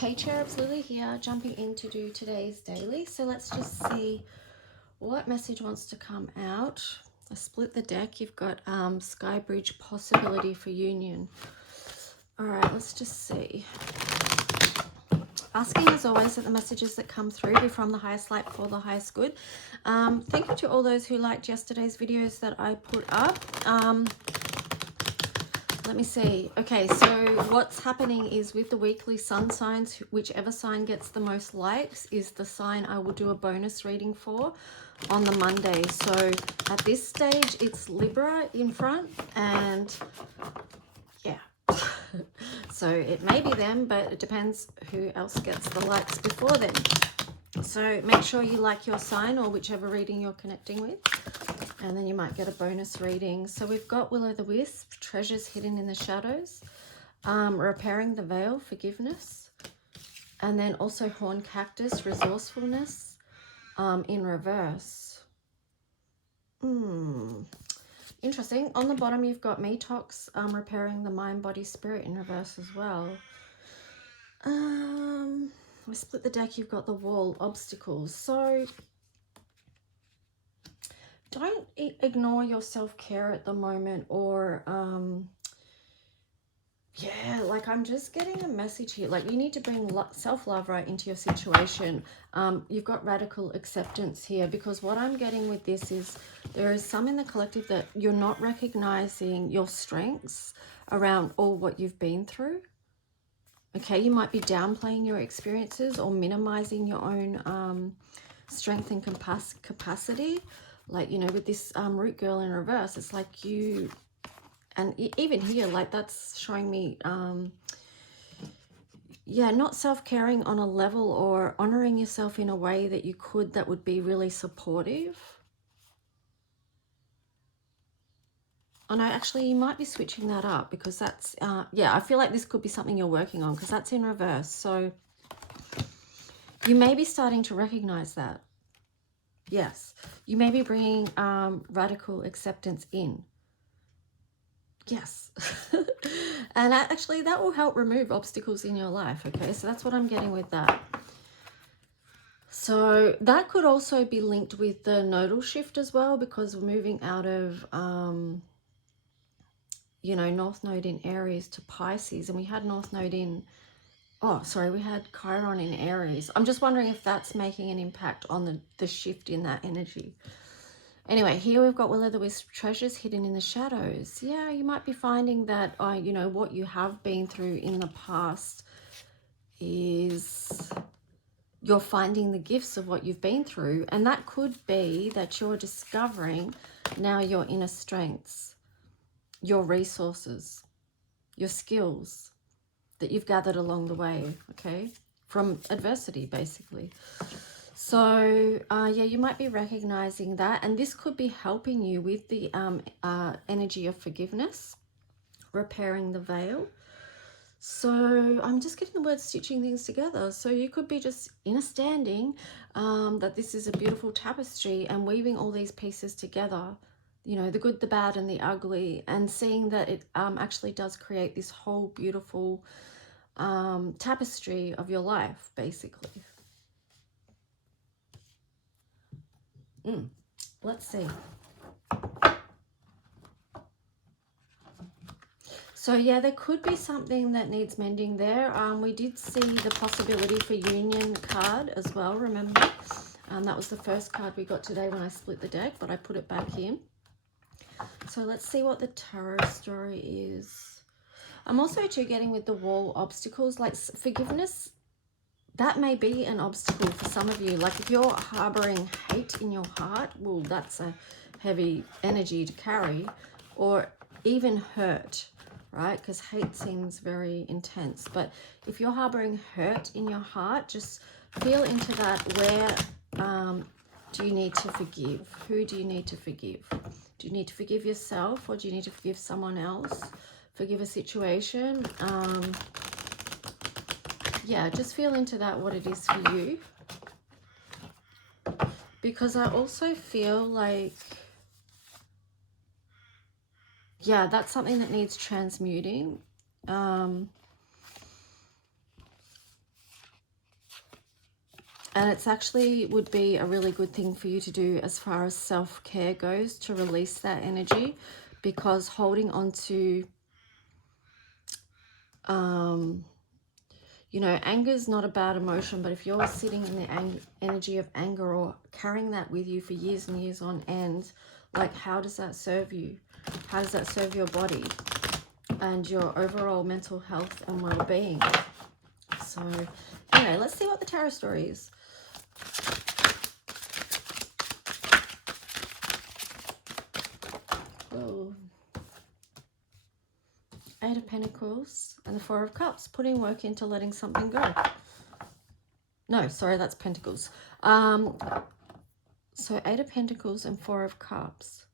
Hey cherubs, Lily here, jumping in to do today's daily. So let's just see what message wants to come out. I split the deck. You've got Skybridge, possibility for union. All right, let's just see. Asking as always that the messages that come through be from the highest light for the highest good. Thank you to all those who liked yesterday's videos that I put up. Let me see. Okay, so what's happening is with the weekly sun signs, whichever sign gets the most likes is the sign I will do a bonus reading for on the Monday. So at this stage, it's Libra in front, and yeah. So it may be them, but it depends who else gets the likes before them. So make sure you like your sign or whichever reading you're connecting with. And then you might get a bonus reading. So we've got Will-o'-the-Wisp, treasures hidden in the shadows, repairing the veil, forgiveness, and then also horn cactus, resourcefulness, in reverse. Interesting. On the bottom, you've got Metox, repairing the mind, body, spirit in reverse as well. We split the deck. You've got the wall, obstacles. So don't ignore your self-care at the moment, or yeah, like I'm just getting a message here, like you need to bring self-love right into your situation. You've got radical acceptance here, because what I'm getting with this is there is some in the collective that you're not recognizing your strengths around all what you've been through. Okay, you might be downplaying your experiences or minimizing your own strength and capacity. Like, you know, with this root girl in reverse, it's like you, and even here, like that's showing me, yeah, not self-caring on a level or honoring yourself in a way that you could, that would be really supportive. Oh no, actually you might be switching that up, because that's, yeah, I feel like this could be something you're working on, because that's in reverse. So you may be starting to recognize that. Yes, you may be bringing radical acceptance in. Yes. And actually that will help remove obstacles in your life. Okay, so that's what I'm getting with that. So that could also be linked with the nodal shift as well, because we're moving out of, you know, North Node in Aries to Pisces, and we had North Node in, oh, sorry, we had Chiron in Aries. I'm just wondering if that's making an impact on the shift in that energy. Anyway, here we've got Will-o'-the-Wisp, treasures hidden in the shadows. Yeah, you might be finding that, you know, what you have been through in the past is you're finding the gifts of what you've been through. And that could be that you're discovering now your inner strengths, your resources, your skills that you've gathered along the way, okay? From adversity, basically. So, yeah, you might be recognizing that, and this could be helping you with the energy of forgiveness, repairing the veil. So I'm just getting the word stitching things together. So you could be just understanding that this is a beautiful tapestry, and weaving all these pieces together, you know, the good, the bad, and the ugly, and seeing that it actually does create this whole beautiful tapestry of your life, basically. Let's see. So yeah, there could be something that needs mending there. We did see the possibility for union card as well, remember? That was the first card we got today when I split the deck, but I put it back in. So let's see what the tarot story is. I'm also too getting with the wall obstacles, like forgiveness. That may be an obstacle for some of you. Like if you're harboring hate in your heart, well, that's a heavy energy to carry. Or even hurt, right? Because hate seems very intense. But if you're harboring hurt in your heart, just feel into that. Where do you need to forgive? Who do you need to forgive? Do you need to forgive yourself, or do you need to forgive someone else? Forgive a situation? Yeah, just feel into that, what it is for you. Because I also feel like, yeah, that's something that needs transmuting. And it's actually would be a really good thing for you to do as far as self-care goes, to release that energy, because holding on to, you know, anger is not a bad emotion, but if you're sitting in the energy of anger or carrying that with you for years and years on end, like, how does that serve you? How does that serve your body and your overall mental health and well-being? So anyway, let's see what the tarot story is. Oh. Eight of Pentacles and the Four of Cups, putting work into letting something go. No, sorry, that's Pentacles. So Eight of Pentacles and Four of Cups.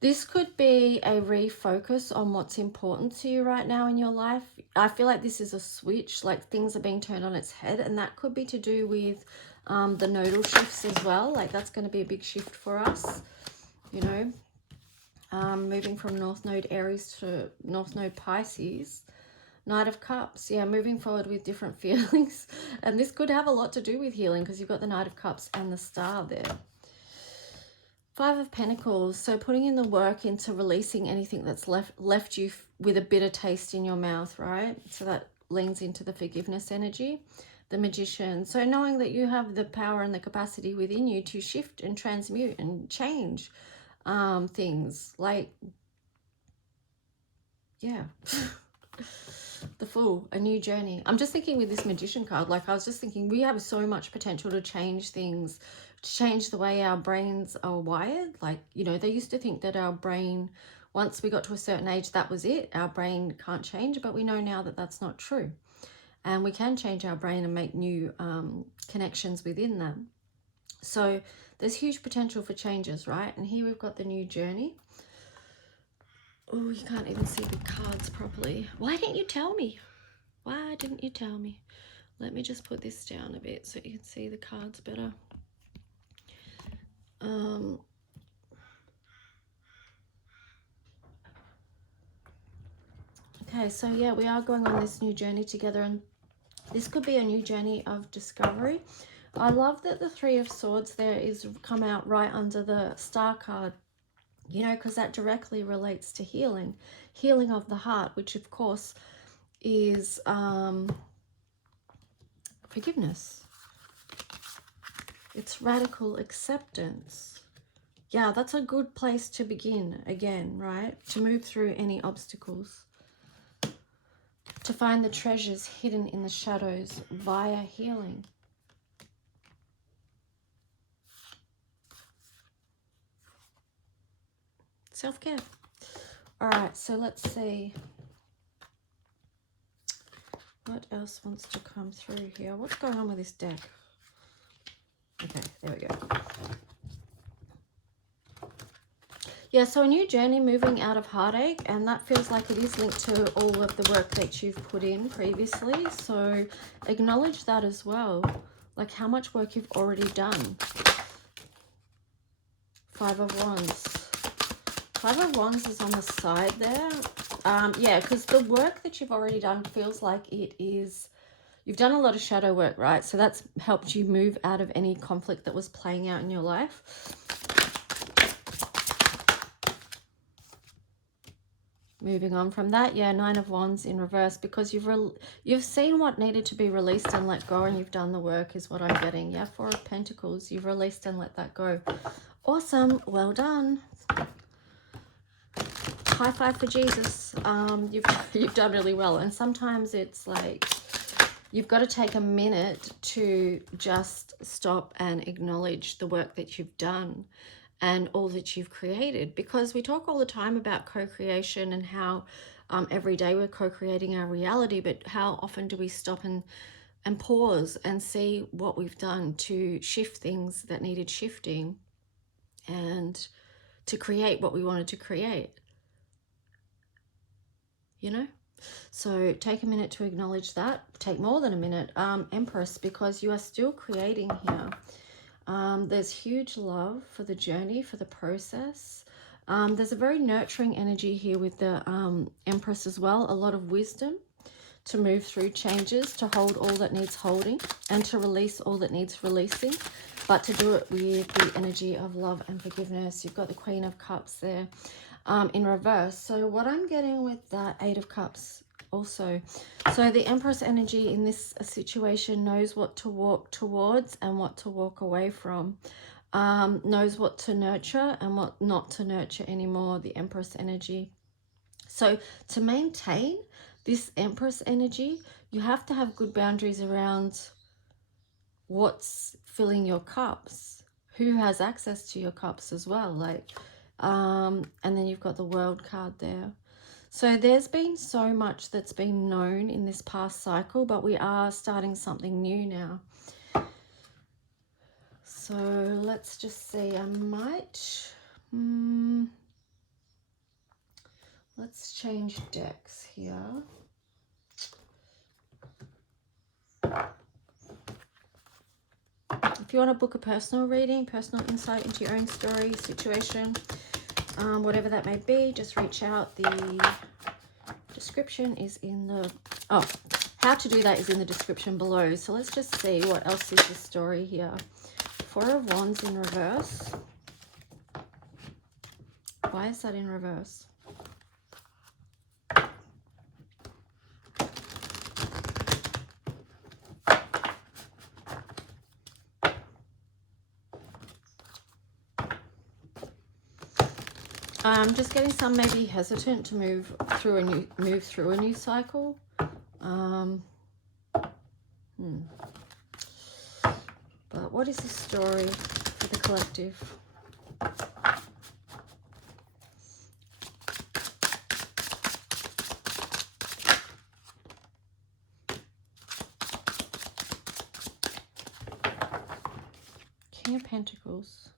This could be a refocus on what's important to you right now in your life. I feel like this is a switch, like things are being turned on its head, and that could be to do with the nodal shifts as well. Like, that's going to be a big shift for us, you know. Moving from North Node Aries to North Node Pisces. Knight of Cups, yeah, moving forward with different feelings. And this could have a lot to do with healing, because you've got the Knight of Cups and the Star there. Five of Pentacles, so putting in the work into releasing anything that's left you with a bitter taste in your mouth, right? So that leans into the forgiveness energy. The Magician, so knowing that you have the power and the capacity within you to shift and transmute and change things, like, yeah. The Fool, a new journey. I'm just thinking with this Magician card, like, I was just thinking we have so much potential to change things, to change the way our brains are wired. Like, you know, they used to think that our brain, once we got to a certain age, that was it, our brain can't change, but we know now that that's not true, and we can change our brain and make new connections within them. So there's huge potential for changes, right? And here we've got the new journey. Oh, you can't even see the cards properly. Why didn't you tell me? Why didn't you tell me? Let me just put this down a bit so you can see the cards better. Okay, so yeah, we are going on this new journey together, and this could be a new journey of discovery. I love that the Three of Swords there is come out right under the Star card, you know, because that directly relates to healing. Healing of the heart, which of course is forgiveness. It's radical acceptance. Yeah, that's a good place to begin again, right? To move through any obstacles. To find the treasures hidden in the shadows via healing. Self-care. All right, so let's see. What else wants to come through here? What's going on with this deck? Okay, there we go. Yeah, so a new journey, moving out of heartache, and that feels like it is linked to all of the work that you've put in previously. So acknowledge that as well, like how much work you've already done. Five of Wands. Five of Wands is on the side there. Yeah, because the work that you've already done feels like it is, you've done a lot of shadow work, right? So that's helped you move out of any conflict that was playing out in your life. Moving on from that, yeah, Nine of Wands in reverse, because you've seen what needed to be released and let go, and you've done the work is what I'm getting. Yeah, Four of Pentacles, you've released and let that go. Awesome, well done. High five for Jesus. You've done really well, and sometimes it's like you've got to take a minute to just stop and acknowledge the work that you've done and all that you've created, because we talk all the time about co-creation and how every day we're co-creating our reality, but how often do we stop and pause and see what we've done to shift things that needed shifting and to create what we wanted to create, you know? So take a minute to acknowledge that. Take more than a minute. Empress, because you are still creating here. There's huge love for the journey, for the process. There's a very nurturing energy here with the Empress as well. A lot of wisdom to move through changes, to hold all that needs holding, and to release all that needs releasing, but to do it with the energy of love and forgiveness. You've got the Queen of Cups there in reverse. So what I'm getting with that Eight of Cups also, so the Empress energy in this situation knows what to walk towards and what to walk away from, knows what to nurture and what not to nurture anymore, the Empress energy. So to maintain this Empress energy, you have to have good boundaries around what's filling your cups, who has access to your cups as well, like and then you've got the World card there. So there's been so much that's been known in this past cycle, but we are starting something new now. So let's just see. I might let's change decks here. If you want to book a personal reading, personal insight into your own story, situation, whatever that may be, just reach out. The description is in the... Oh, how to do that is in the description below. So let's just see what else is the story here. Four of Wands in reverse. Why is that in reverse? I'm just getting some maybe hesitant to move through a new cycle. But what is the story for the collective? King of Pentacles.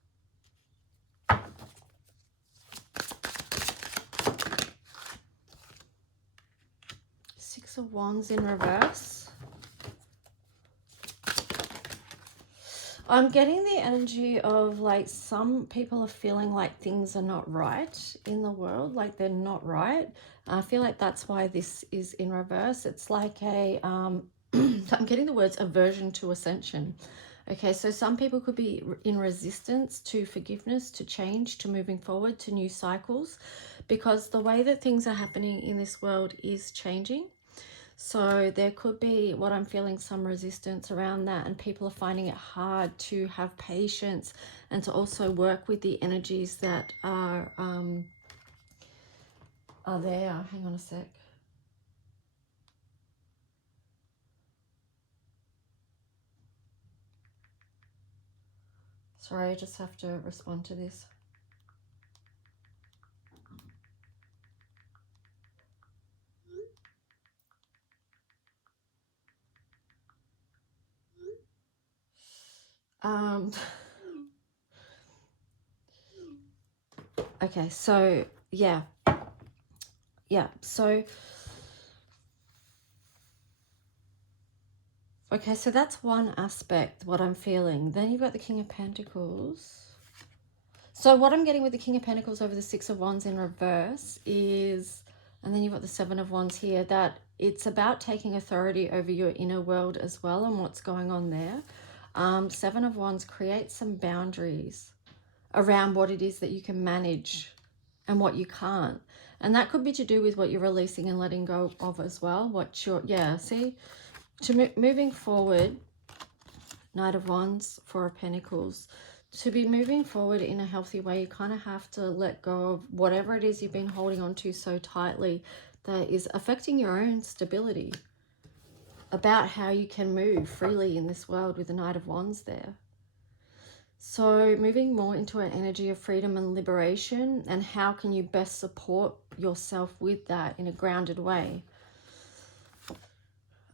Six of Wands in reverse. I'm getting the energy of like some people are feeling like things are not right in the world, like they're not right. I feel like that's why this is in reverse. It's like a, I'm getting the words aversion to ascension. Okay, so some people could be in resistance to forgiveness, to change, to moving forward, to new cycles, because the way that things are happening in this world is changing. So there could be, what I'm feeling, some resistance around that, and people are finding it hard to have patience and to also work with the energies that are there. Hang on a sec. Sorry, I just have to respond to this. Okay, so yeah, so okay, so that's one aspect, what I'm feeling. Then you've got the King of Pentacles. So what I'm getting with the King of Pentacles over the Six of Wands in reverse is, and then you've got the Seven of Wands here, that it's about taking authority over your inner world as well and what's going on there. Seven of Wands creates some boundaries around what it is that you can manage and what you can't. And that could be to do with what you're releasing and letting go of as well. What you're, yeah, see, moving forward, Knight of Wands, Four of Pentacles. To be moving forward in a healthy way, you kind of have to let go of whatever it is you've been holding on to so tightly that is affecting your own stability, about how you can move freely in this world with the Knight of Wands there. So moving more into an energy of freedom and liberation, and how can you best support yourself with that in a grounded way.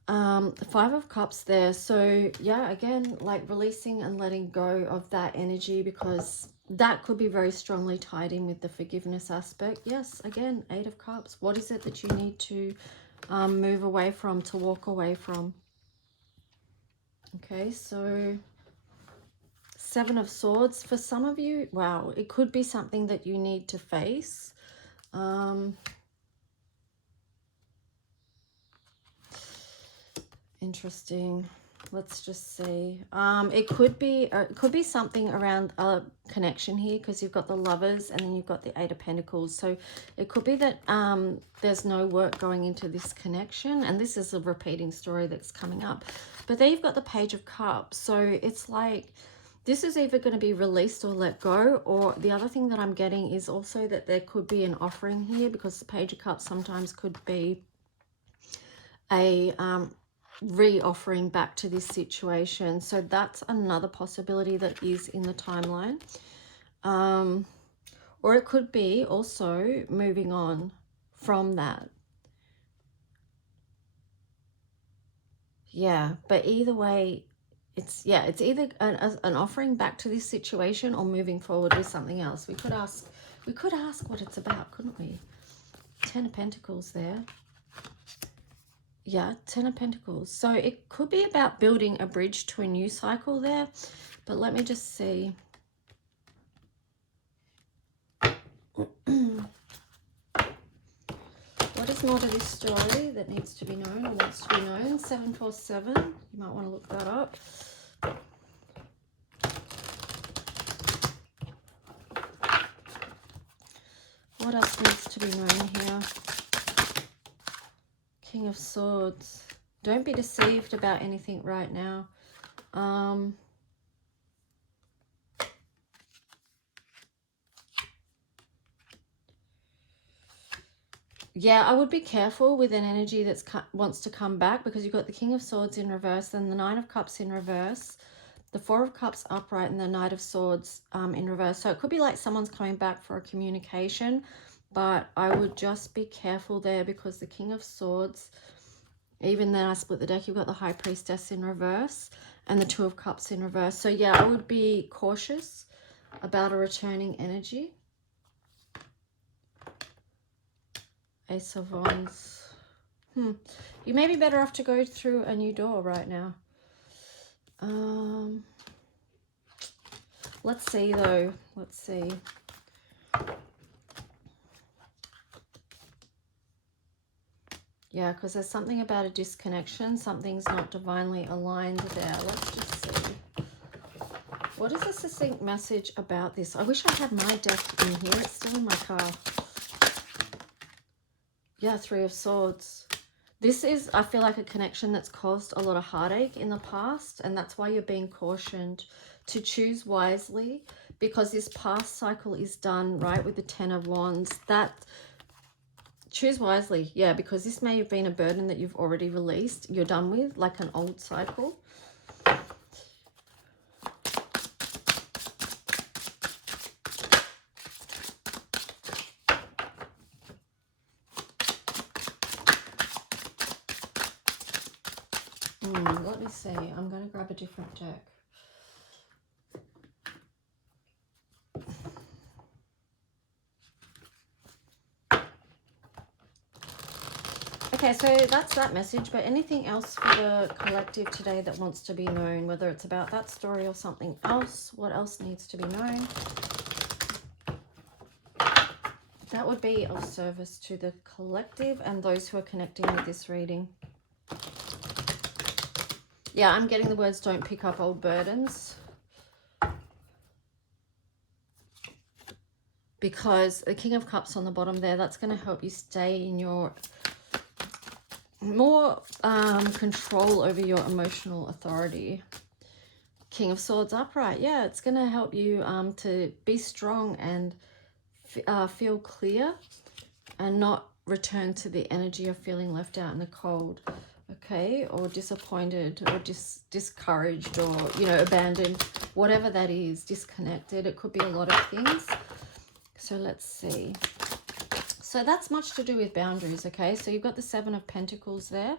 The Five of Cups there. So yeah, again, like releasing and letting go of that energy, because that could be very strongly tied in with the forgiveness aspect. Yes, again, Eight of Cups. What is it that you need to move away from, to walk away from? Okay, so Seven of Swords. For some of you, wow, it could be something that you need to face. Interesting. Let's just see. It could be something around a connection here, because you've got the Lovers and then you've got the Eight of Pentacles. So it could be that there's no work going into this connection, and this is a repeating story that's coming up. But there you've got the Page of Cups. So it's like this is either going to be released or let go. Or the other thing that I'm getting is also that there could be an offering here, because the Page of Cups sometimes could be a re-offering back to this situation. So that's another possibility that is in the timeline. Or it could be also moving on from that. Yeah, but either way, it's either an offering back to this situation or moving forward with something else. We could ask what it's about, couldn't we? 10 of Pentacles there. Yeah, 10 of Pentacles. So it could be about building a bridge to a new cycle there. But let me just see. What is more to this story that needs to be known or wants to be known? 747. You might want to look that up. What else needs to be known here? King of Swords. Don't be deceived about anything right now. Yeah, I would be careful with an energy that's wants to come back, because you've got the King of Swords in reverse, and the Nine of Cups in reverse, the Four of Cups upright, and the Knight of Swords in reverse. So it could be like someone's coming back for a communication, but I would just be careful there, because the King of Swords, even then I split the deck, you've got the High Priestess in reverse and the Two of Cups in reverse. So yeah, I would be cautious about a returning energy. Ace of Wands. You may be better off to go through a new door right now. Let's see though. Let's see. Yeah, because there's something about a disconnection. Something's not divinely aligned there. Let's just see. What is a succinct message about this? I wish I had my deck in here. It's still in my car. Yeah, Three of Swords. This is, I feel like, a connection that's caused a lot of heartache in the past, and that's why you're being cautioned to choose wisely, because this past cycle is done, right, with the Ten of Wands. Choose wisely, yeah, because this may have been a burden that you've already released. You're done with, like an old cycle. Let me see. I'm going to grab a different deck. Okay, so that's that message, but anything else for the collective today that wants to be known, whether it's about that story or something else? What else needs to be known? That would be of service to the collective and those who are connecting with this reading. Yeah, I'm getting the words, don't pick up old burdens. Because the King of Cups on the bottom there, that's going to help you stay in your more control over your emotional authority. King of Swords upright. Yeah, it's going to help you to be strong and feel clear and not return to the energy of feeling left out in the cold. Okay, or disappointed or discouraged or, you know, abandoned, whatever that is, disconnected. It could be a lot of things. So let's see. So that's much to do with boundaries, okay? So you've got the Seven of Pentacles there.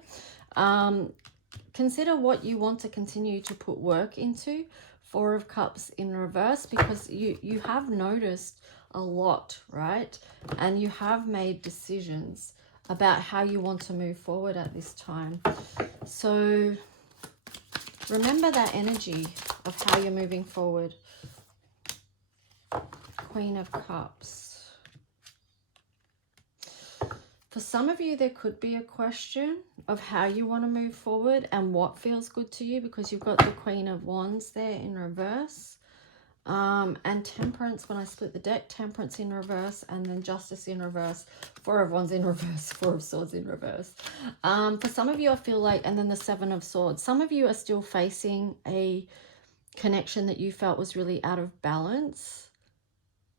Consider what you want to continue to put work into. Four of Cups in reverse, because you have noticed a lot, right? And you have made decisions about how you want to move forward at this time. So remember that energy of how you're moving forward. Queen of Cups. For some of you, there could be a question of how you want to move forward and what feels good to you, because you've got the Queen of Wands there in reverse. And Temperance, when I split the deck, Temperance in reverse, and then Justice in reverse, Four of Wands in reverse, Four of Swords in reverse. For some of you, I feel like, and then the Seven of Swords. Some of you are still facing a connection that you felt was really out of balance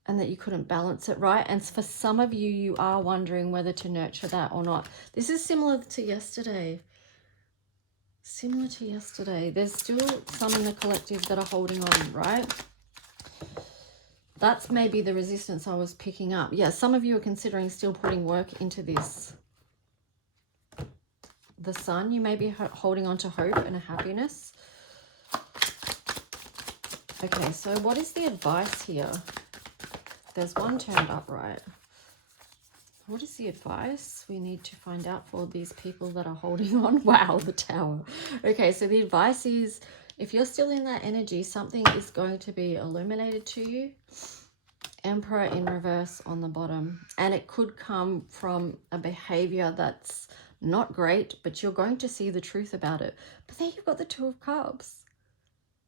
and that you couldn't balance it right. And for some of you, you are wondering whether to nurture that or not. This is similar to yesterday. Similar to yesterday. There's still some in the collective that are holding on, right? That's maybe the resistance I was picking up. Yeah, some of you are considering still putting work into this. The Sun, you may be holding on to hope and a happiness. Okay, so what is the advice here? There's one turned upright. What is the advice we need to find out for these people that are holding on? Wow, the Tower. Okay, so the advice is, if you're still in that energy, something is going to be illuminated to you. Emperor in reverse on the bottom. And it could come from a behavior that's not great, but you're going to see the truth about it. But then you've got the Two of Cups.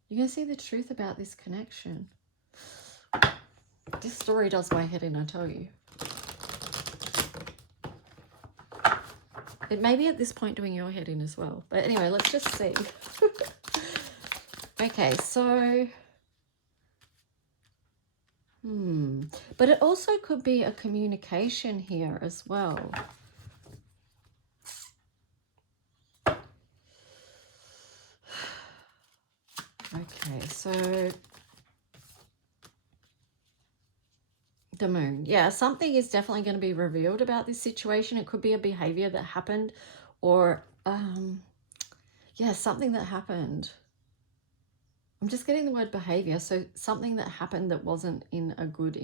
You're going to see the truth about this connection. This story does my head in, I tell you. It may be at this point doing your head in as well. But anyway, let's just see. Okay, so... But it also could be a communication here as well. Okay, so the Moon. Yeah, something is definitely going to be revealed about this situation. It could be a behavior that happened, or yeah, something that happened. I'm just getting the word behavior, so something that happened that wasn't in a good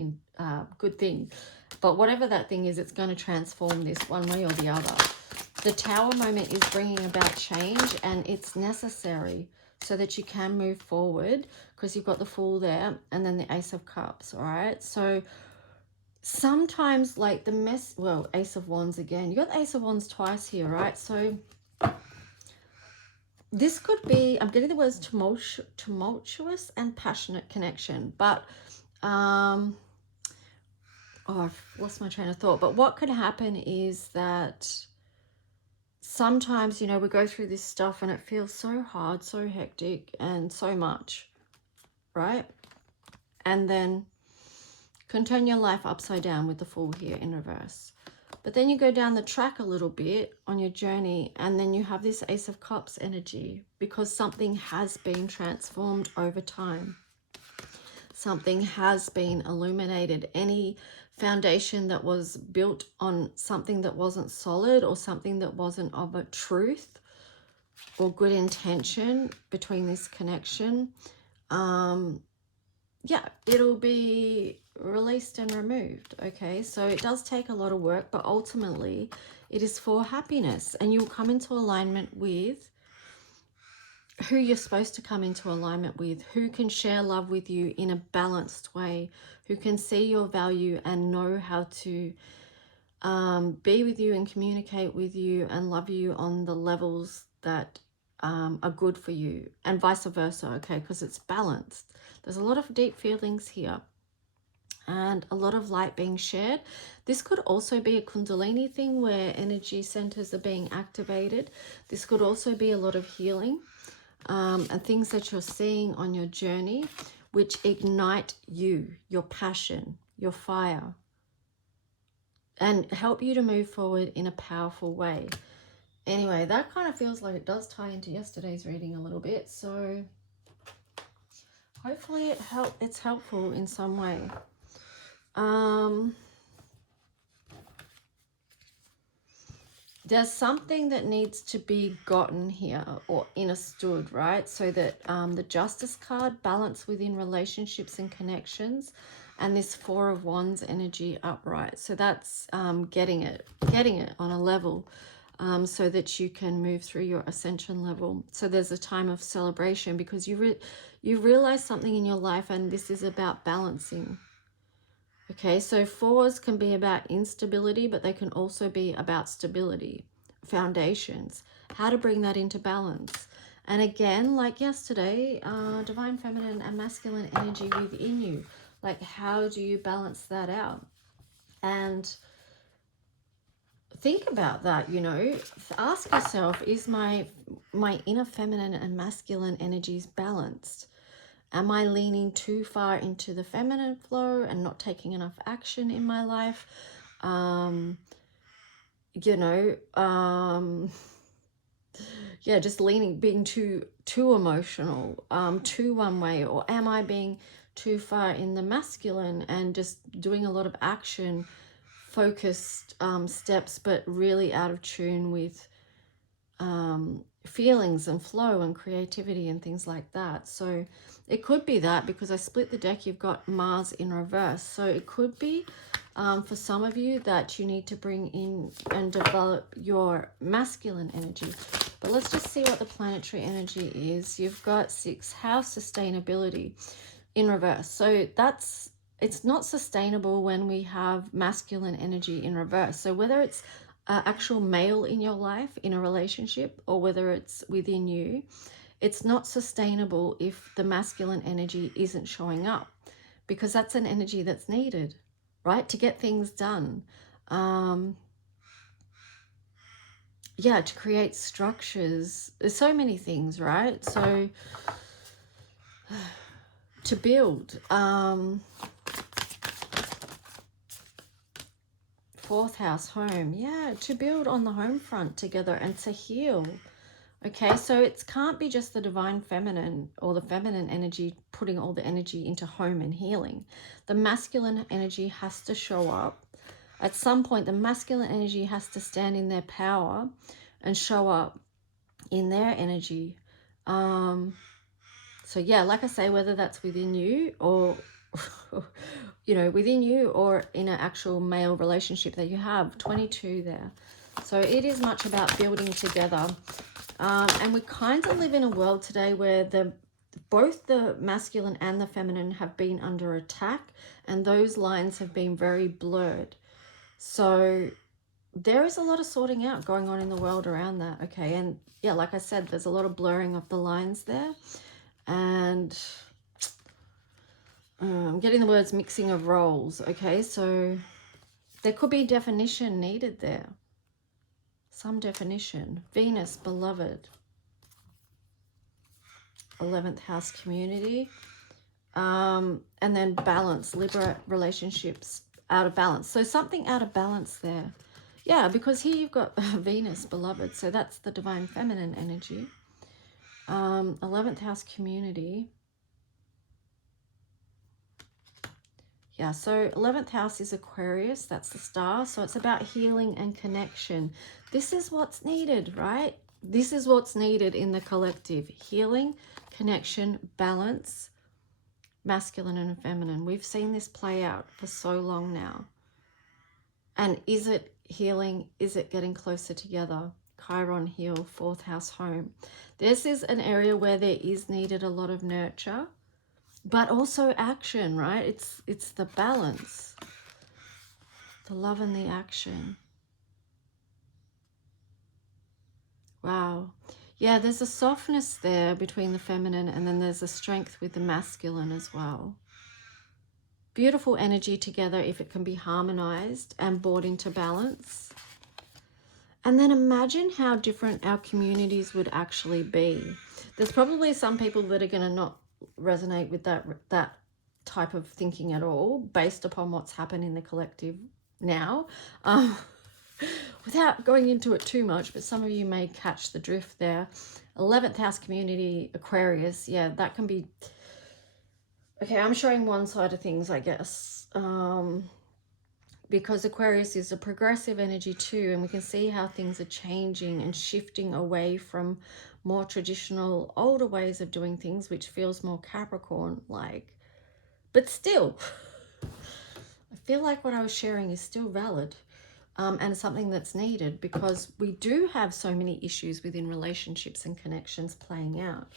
thing. But whatever that thing is, it's going to transform this one way or the other. The Tower moment is bringing about change, and it's necessary so that you can move forward, because you've got the Fool there and then the Ace of Cups, all right? So sometimes, like well, Ace of Wands again. You got the Ace of Wands twice here, right? So this could be, I'm getting the words tumultuous and passionate connection, but oh, I've lost my train of thought. But what could happen is that sometimes, you know, we go through this stuff and it feels so hard, so hectic, and so much, right? And then can turn your life upside down with the Fool here in reverse. But then you go down the track a little bit on your journey, and then you have this Ace of Cups energy, because something has been transformed over time. Something has been illuminated. Any foundation that was built on something that wasn't solid, or something that wasn't of a truth or good intention between this connection, yeah, it'll be released and removed. Okay, so it does take a lot of work, but ultimately it is for happiness, and you'll come into alignment with who you're supposed to come into alignment with, who can share love with you in a balanced way, who can see your value and know how to be with you and communicate with you and love you on the levels that are good for you, and vice versa. Okay, because it's balanced. There's a lot of deep feelings here and a lot of light being shared. This could also be a Kundalini thing where energy centers are being activated. This could also be a lot of healing and things that you're seeing on your journey, which ignite you, your passion, your fire, and help you to move forward in a powerful way. Anyway, that kind of feels like it does tie into yesterday's reading a little bit. So hopefully it's helpful in some way. There's something that needs to be gotten here or understood, right? So that the Justice card, balance within relationships and connections, and this Four of Wands energy upright. So that's getting it on a level so that you can move through your ascension level. So there's a time of celebration because you realize something in your life, and this is about balancing. Okay, so 4s can be about instability, but they can also be about stability, foundations, how to bring that into balance. And again, like yesterday, divine feminine and masculine energy within you. Like, how do you balance that out? And think about that, you know. Ask yourself, is my inner feminine and masculine energies balanced? Am I leaning too far into the feminine flow and not taking enough action in my life? You know, yeah, just leaning, being too emotional, too one way, or am I being too far in the masculine and just doing a lot of action focused steps, but really out of tune with feelings and flow and creativity and things like that. So it could be that, because I split the deck, you've got Mars in reverse. So it could be for some of you that you need to bring in and develop your masculine energy. But let's just see what the planetary energy is. You've got 6th house, sustainability in reverse. So it's not sustainable when we have masculine energy in reverse. So whether it's actual male in your life in a relationship, or whether it's within you, it's not sustainable if the masculine energy isn't showing up, because that's an energy that's needed, right, to get things done. Yeah, to create structures. There's so many things, right? So to build, 4th house, home. Yeah, to build on the home front together and to heal. Okay, so it can't be just the divine feminine or the feminine energy putting all the energy into home and healing. The masculine energy has to show up. At some point, the masculine energy has to stand in their power and show up in their energy. So yeah, like I say, whether that's within you or, you know, within you or in an actual male relationship that you have, 22 there. So it is much about building together. And we kind of live in a world today where both the masculine and the feminine have been under attack, and those lines have been very blurred. So there is a lot of sorting out going on in the world around that. Okay, and yeah, like I said, there's a lot of blurring of the lines there. And I'm getting the words mixing of roles. Okay, so there could be definition needed there. Some definition. Venus, beloved. 11th house, community. And then balance, Libra, relationships out of balance. So something out of balance there. Yeah, because here you've got Venus, beloved. So that's the divine feminine energy. 11th house, community. Yeah, so 11th house is Aquarius. That's the star. So it's about healing and connection. This is what's needed, right? This is what's needed in the collective. Healing, connection, balance, masculine and feminine. We've seen this play out for so long now. And is it healing? Is it getting closer together? Chiron, heal, 4th house, home. This is an area where there is needed a lot of nurture, but also action, right? It's the balance, the love and the action. Wow. Yeah, there's a softness there between the feminine, and then there's a strength with the masculine as well. Beautiful energy together if it can be harmonized and brought into balance. And then imagine how different our communities would actually be. There's probably some people that are going to not resonate with that type of thinking at all, based upon what's happened in the collective now. Without going into it too much, but some of you may catch the drift there. 11th house, community, Aquarius. Yeah, that can be... Okay, I'm showing one side of things, I guess. Because Aquarius is a progressive energy too, and we can see how things are changing and shifting away from more traditional, older ways of doing things, which feels more Capricorn-like. But still, I feel like what I was sharing is still valid, and something that's needed, because we do have so many issues within relationships and connections playing out.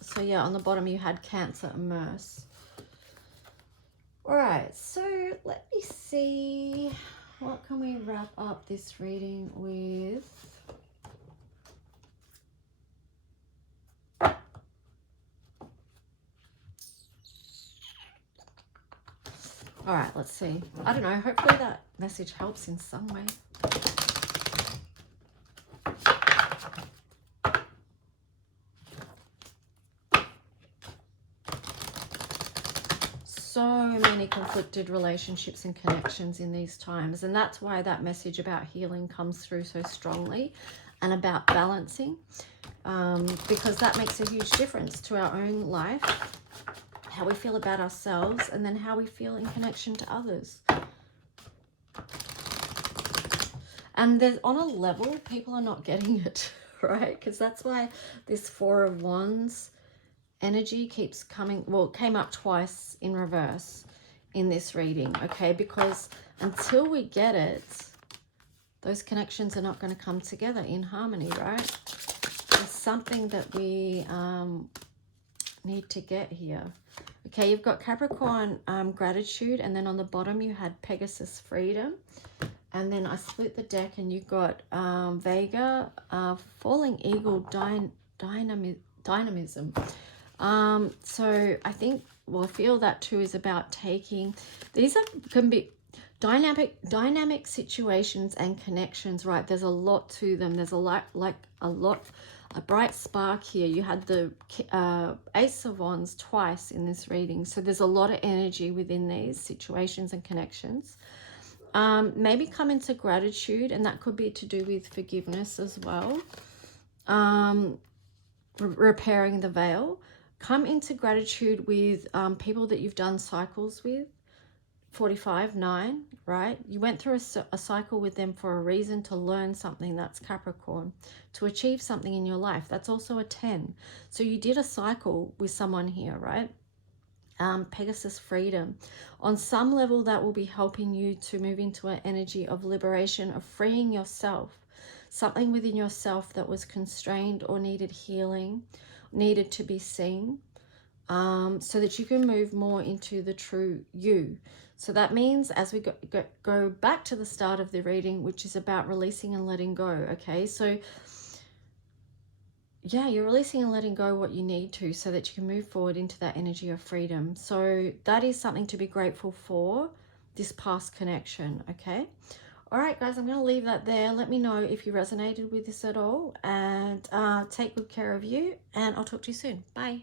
So yeah, on the bottom you had Cancer, immerse. All right, so let me see, what can we wrap up this reading with? All right, let's see. I don't know, hopefully that message helps in some way. So many conflicted relationships and connections in these times, and that's why that message about healing comes through so strongly, and about balancing, because that makes a huge difference to our own life, how we feel about ourselves, and then how we feel in connection to others. And there's, on a level, people are not getting it, right? Because that's why this Four of Wands energy keeps coming, well, it came up twice in reverse in this reading, okay? Because until we get it, those connections are not going to come together in harmony, right? There's something that we need to get here. Okay, you've got Capricorn, gratitude, and then on the bottom you had Pegasus, freedom. And then I split the deck and you got Vega, falling eagle, dynamism. So I think, well, I feel that too is about taking, these can be dynamic situations and connections, right? There's a lot to them. There's a bright spark here. You had the Ace of Wands twice in this reading. So there's a lot of energy within these situations and connections. Maybe come into gratitude, and that could be to do with forgiveness as well. Repairing the veil. Come into gratitude with people that you've done cycles with. 45-9, right? You went through a cycle with them for a reason, to learn something. That's Capricorn. To achieve something in your life. That's also a 10. So you did a cycle with someone here, right? Pegasus, freedom. On some level, that will be helping you to move into an energy of liberation, of freeing yourself. Something within yourself that was constrained or needed healing, needed to be seen, so that you can move more into the true you. So that means, as we go back to the start of the reading, which is about releasing and letting go, okay? So yeah, you're releasing and letting go what you need to, so that you can move forward into that energy of freedom. So that is something to be grateful for, this past connection, okay? All right, guys, I'm going to leave that there. Let me know if you resonated with this at all, and take good care of you, and I'll talk to you soon. Bye.